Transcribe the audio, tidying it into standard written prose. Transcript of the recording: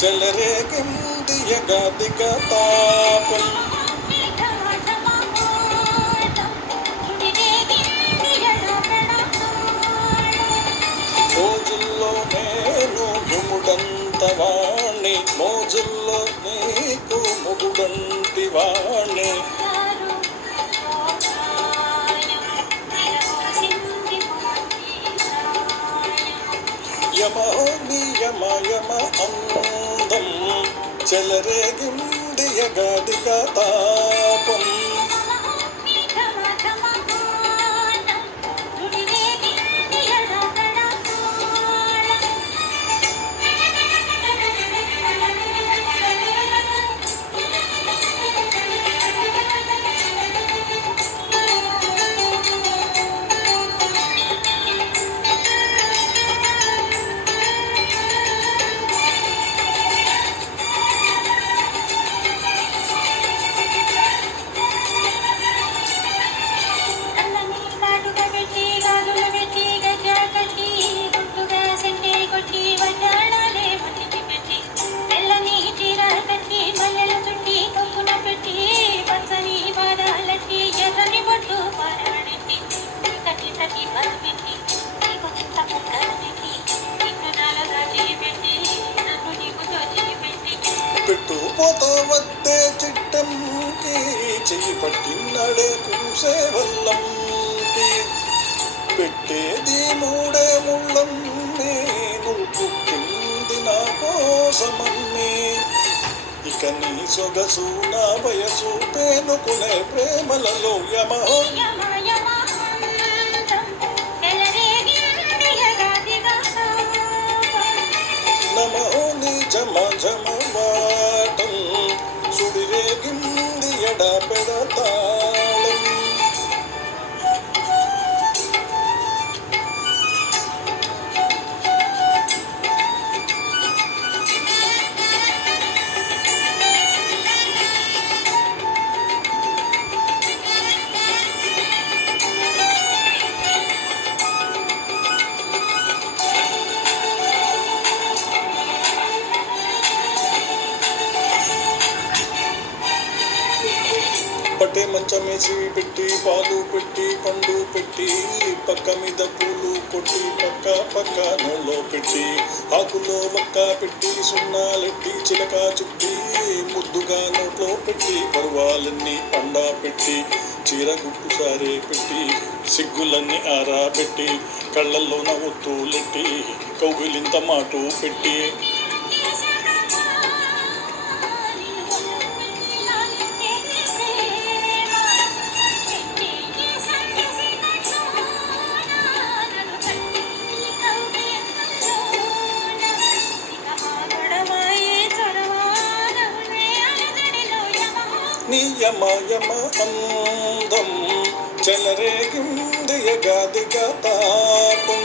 చెలరేగింది యగదిగ తాపం. రోజుల్లో నేను యముడంత వాణ్ణి, మోజుల్లో నీకు మొగుడంటి వాణ్ణి. యమ నియమ యమ అందం, చెలరేగింది యగదిగ తాపం. పెట్టుపోత వద్దే చిట్టంకి, చెయ్యి పట్టినడే కూసే వల్లంకి. పెట్టేది మూడే ముళ్ళం, నేను పుట్టింది నా కోసమన్నీ. ఇక నీ సొగసు నా వయసు పేనుకునే ప్రేమలలో యమహో. నమో నీ జమ జమ వాటం, సుడిరేగింది ఎడపెడతాళం. పట్టే మంచమేసి పెట్టి, పాలు పెట్టి, పండు పెట్టి, పక్క మీద పూలు కొట్టి, పక్క పక్క నోళ్ళో పెట్టి, ఆకులో వక్క పెట్టి, సున్నాలెట్టి, చిలక చుట్టి, ముద్దుగా నోట్లో పెట్టి, పరువాలన్నీ పండా పెట్టి, చీర గుట్టు సారే పెట్టి, సిగ్గులన్నీ ఆరాబెట్టి, కళ్ళల్లో నవ్వుతూలెట్టి, కౌగిలింత మాటు పెట్టి. నీ యమ యమ అందం, చెలరేగింది యగదిగ తాపం.